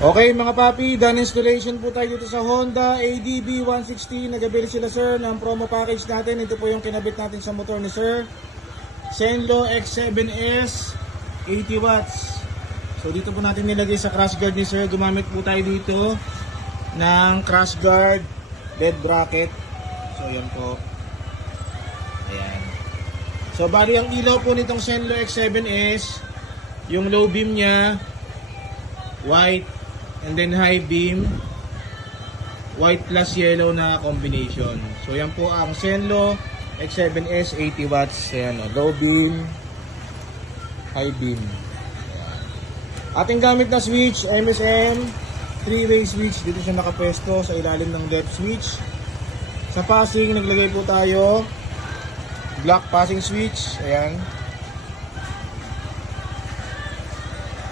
Okay mga papi, done installation po tayo dito sa Honda ADB 160. Nag-avail sila sir ng promo package natin. Ito po yung kinabit natin sa motor ni sir. Zenlo X7S 80 watts. So dito po natin nilagay sa crash guard ni sir. Gumamit po tayo dito ng crash guard LED bracket. So yan po. Ayan. So bali ang ilaw po nitong Zenlo X7S, yung low beam niya white, and then high beam white plus yellow na combination. So yan po ang Zenlo X7S 80 watts. Ayan, low beam, high beam. Ayan. Ating gamit na switch MSM 3-way switch. Dito siya nakapwesto sa ilalim ng left switch. Sa passing naglagay po tayo black passing switch. Ayan,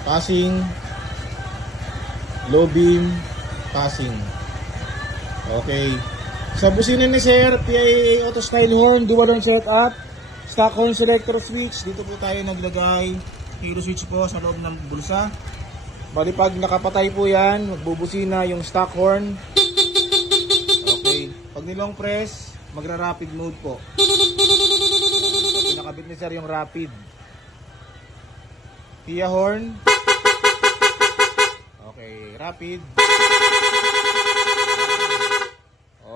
passing, low beam, passing. Okay. Sa busina ni sir, PIA Auto Style horn, dual horn setup, stock horn selector switch. Dito po tayo naglagay hero switch po sa loob ng bulsa. Bali pag nakapatay po yan, magbubusina yung stock horn. Okay. Pag nilong press, magra-rapid mode po. Pinakabit ni sir yung rapid. PIA horn. Okay, rapid.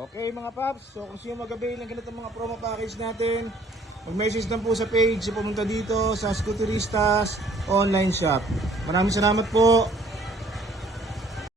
Okay mga paps, so kung sino mag-avail ng ganitong mga promo package natin, mag-message lang po sa page, pumunta dito sa Scooteristas online shop. Maraming salamat po.